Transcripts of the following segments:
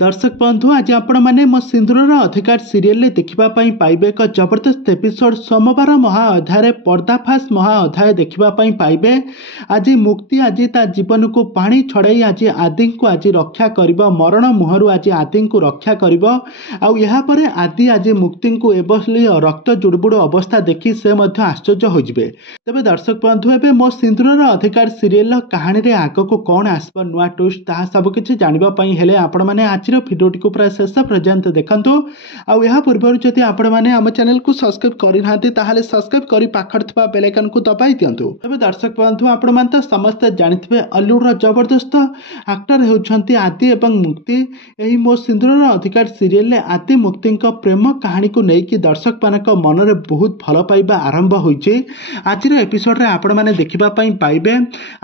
दर्शक बंधु आज आपण मैंने मो सिंदूर अधिकार सीरियल देखा पाइबे एक जबरदस्त एपिसोड सोमवार महाअध्याय पर्दाफाश महाअध्याय देखा पाइबे। आज मुक्ति आज ता जीवन को पानी छड़ाई आज आदि को आज रक्षा कर मरण मुहर आज आदि को रक्षा कर आदि आज मुक्ति को एभली रक्त जुड़बुड़ अवस्था देखी से आश्चर्य हो तेज दर्शक बंधु एवं मो सिंदूर अधिकार सीरियल कहानी रे आग को कौन आसब नुआ ट्विस्ट ता सबकि जानापी हेले आपण मैंने आज भिडियोटी को प्राय शेष पर्यंत देखु आउ पूर्व जदि आपण मैंने आम चैनल को सब्सक्राइब करना ताहले सब्सक्राइब कर पाखर थिबा बेल आइकन को दबाई दिंतु। तबे दर्शक बंधु आपण मैंने तो समस्ते जानिथिबे हॉलीवुड जबरदस्त एक्टर होउछंती आदि एवं मुक्ति। एही मो सिंदूर अधिकार सीरियल आदि मुक्ति प्रेम कहानी को लेकिन दर्शक मान मन में बहुत भल पाइबा आरंभ होइछे। आज एपिसोड रे आपण मैंने देखा पाइबे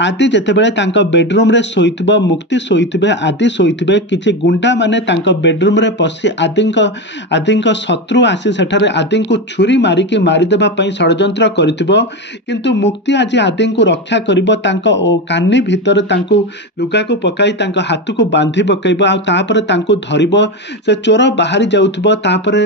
आदि जेतेबेले तांका बेडरूम रे सोइथिबा मुक्ति सोइथिबे आदि सोइथिबे किछि गुंडा माने तांका बेडरूम रे पसी आदि शत्रु आसी सेठारे आदि को छुरी मारिकी मारिदेबा पई षड्यंत्र करिथिबो किंतु मुक्ति आज आदि को रक्षा करिबो तांका कानी भितर तांको लुगा को पकाई तांका हाथ को बांधी पकाइबो आ तापर तांको धरिबो से चोर बाहरी जाउथिबो तापर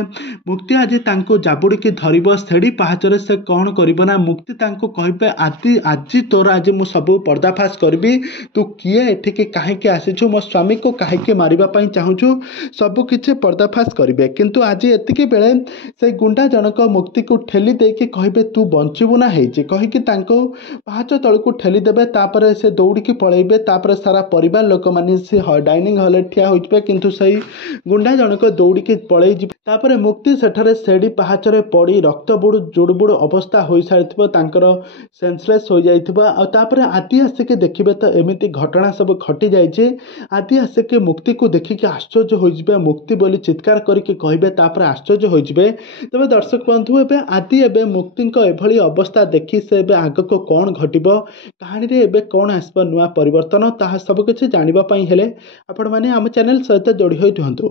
मुक्ति आज तांको जाबुड़ी की धरिबो सेड़ी पहाचरे से कौन करिबो ना मुक्ति तांको कहबे आदि आज तोर आज मु सब पर्दाफाश करबी तू किए एठिके काहेके आसीछु मो स्वामी को काहेके मारिबा पई चाहूछु सब किछि पर्दाफाश करिवे किंतु आज एतिके बेले से गुंडा जनक मुक्ति को ठेली देके कहबे तू बंचिबु ना हेछि कहिके तांको पाहाच तळ को ठेली देबे तापर से दौड़िकी पळैबे तापर सारा परिवार लोक माने से डाइनिंग हॉल ठिया होइबे किंतु सही गुंडा जनक दौड़िकी पळै जिबे तापर मुक्ति सेठारे सेडी पहाचरे पड़ी रक्त बुड़ जुड़बुड़ अवस्था होई सारिथिबो तांकर सेंसलेस हो जाइथिबो आ तापर आदि आसिके देखिबे तो एमिति घटना सब घटी जाइछे। आदि आसिके मुक्ति को देखिके आश्चर्य हो जिबे मुक्ति बोली चित्कार करके कहबे तापर आश्चर्य हो जिबे। तबे दर्शक बंधु एबे आदि एबे मुक्ति एभली अवस्था देखि से एबे आग को कौन घटिबो कहानी रे एबे कौन आसबो नुआ परिवर्तन ताहा सब किछि जानिबा पई हेले आपण माने आम चैनल सहित जोड़ी होई रहंतु।